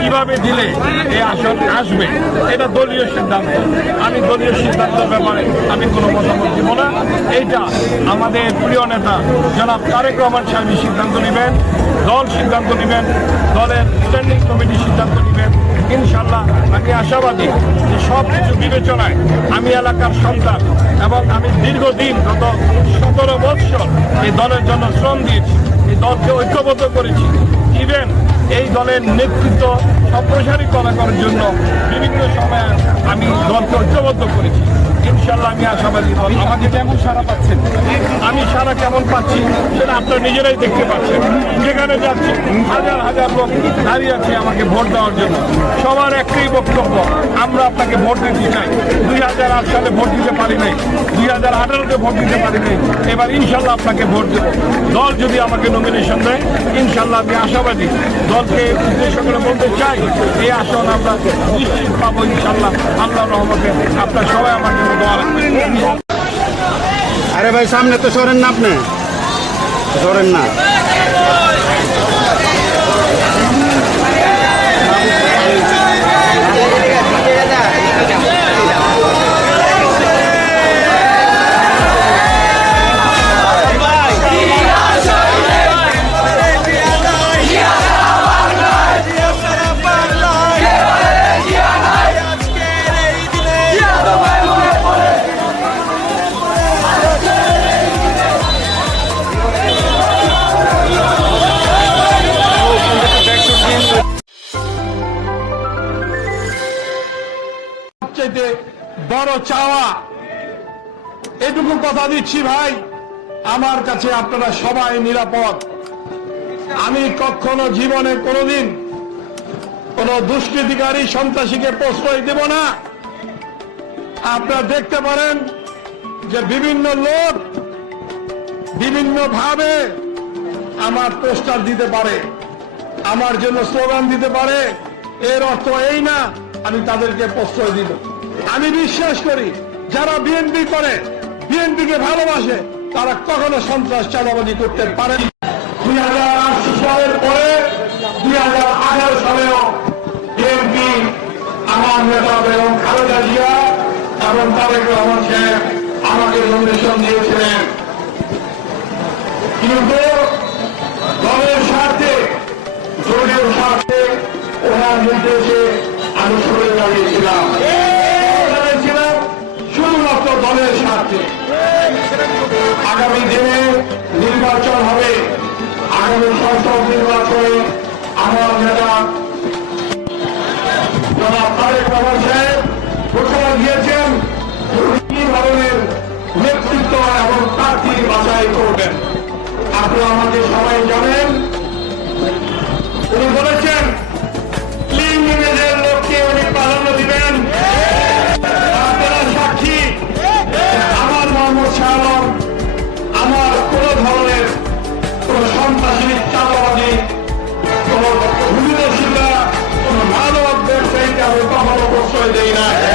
কীভাবে দিলে এই আসন আসবে। এটা দলীয় সিদ্ধান্ত। আমি দলীয় সিদ্ধান্তের ব্যাপারে আমি কোনো মতামত দিব না। এইটা আমাদের প্রিয় নেতা জনাব তারেক রহমান সাহেব সিদ্ধান্ত নেবেন। দল সিদ্ধান্ত নেবেন। দলের স্ট্যান্ডিং কমিটি সিদ্ধান্ত নেবেন। ইনশাল্লাহ আমি আশাবাদী যে সব কিছু বিবেচনায় আমি এলাকার সন্তান এবং আমি দীর্ঘদিন গত সতেরো বৎসর এই দলের জন্য শ্রম দিয়েছি। দলকে ঐক্যবদ্ধ করেছি। ইভেন এই দলের নেতৃত্ব সম্প্রসারিত করার জন্য বিভিন্ন সময়ে আমি দলকে ঐক্যবদ্ধ করেছি। ইনশাল্লাহ আমি আশাবাদী। আমাকে কেমন সারা পাচ্ছেন, আমি সারা কেমন পাচ্ছি সেটা আপনারা নিজেরাই দেখতে পাচ্ছেন। যেখানে যাচ্ছি, হাজার হাজার লোক দাঁড়িয়ে আছে আমাকে ভোট দেওয়ার জন্য। সবার একটাই বক্তব্য, আমরা আপনাকে ভোট দিতে চাই। দুই হাজার আট সালে ভোট দিতে পারি নাই, দুই হাজার আঠারোতে ভোট দিতে পারি নাই, এবার ইনশাল্লাহ আপনাকে ভোট দেব। দল যদি আমাকে নমিনেশন দেয় ইনশাল্লাহ আমি আশাবাদী। দলকে উদ্দেশ্য করে বলতে চাই, এই আসন আমরা নিশ্চিত পাবো ইনশাল্লাহ আল্লাহ রহমতে আপনার সবাই রাখবেন আরে ভাই সামনে তো সরেন না আপনি। সরেন না। বড় চাওয়া। এটুকু কথা দিচ্ছি ভাই, আমার কাছে আপনারা সবাই নিরাপদ। আমি কখনো জীবনে কোনোদিন কোন দুষ্কৃতিকারী সন্ত্রাসীকে প্রশ্রয় দেব না। আপনারা দেখতে পারেন যে বিভিন্ন লোক বিভিন্ন ভাবে আমার পোস্টার দিতে পারে, আমার জন্য স্লোগান দিতে পারে। এর অর্থ এই না, আমি তাদেরকে প্রশ্রয় দিব। আমি বিশ্বাস করি, যারা বিএনপি করে বিএনপিকে ভালোবাসে, তারা কখনো সন্ত্রাস চাঁদাবাজি করতে পারে দুই হাজার আটশো সালের পরে, দুই হাজার আঠারো সালেও বিএনপি আমার নেতা এবং খালেদা জিয়া এবং তারেক রহমান সাহেব আমাকে নমিনেশন দিয়েছিলেন। কিন্তু দলের স্বার্থে, দলীয় স্বার্থে ওনার নির্দেশে আমি সরে দাঁড়িয়েছিলাম। দলের স্বার্থে আগামী দিনে নির্বাচন হবে। আগামী সংসদ নির্বাচনে আমার নেতা তারেক রহমান সাহেব ঘোষণা দিয়েছেন ধরনের নেতৃত্ব এবং প্রার্থী বাছাই করবেন। আমাকে সবাই জানেন। উনি বলেছেন দেই না